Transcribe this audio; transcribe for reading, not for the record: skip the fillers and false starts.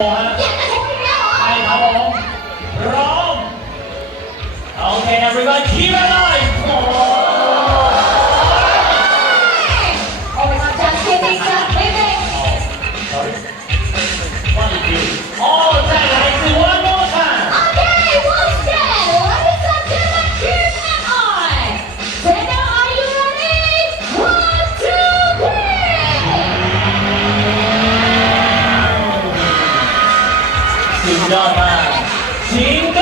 ฮะใช่ครับผมร้องโอเค everybody keep it alive โอ้ Oh, we're not just kidding, just kidding. sorry what did you 哦再来一次 one more time Okay, once again, ladies and gentlemen, keep it on. Daniel, are you ready? 1, 2, 3. สุดยอดมาก情歌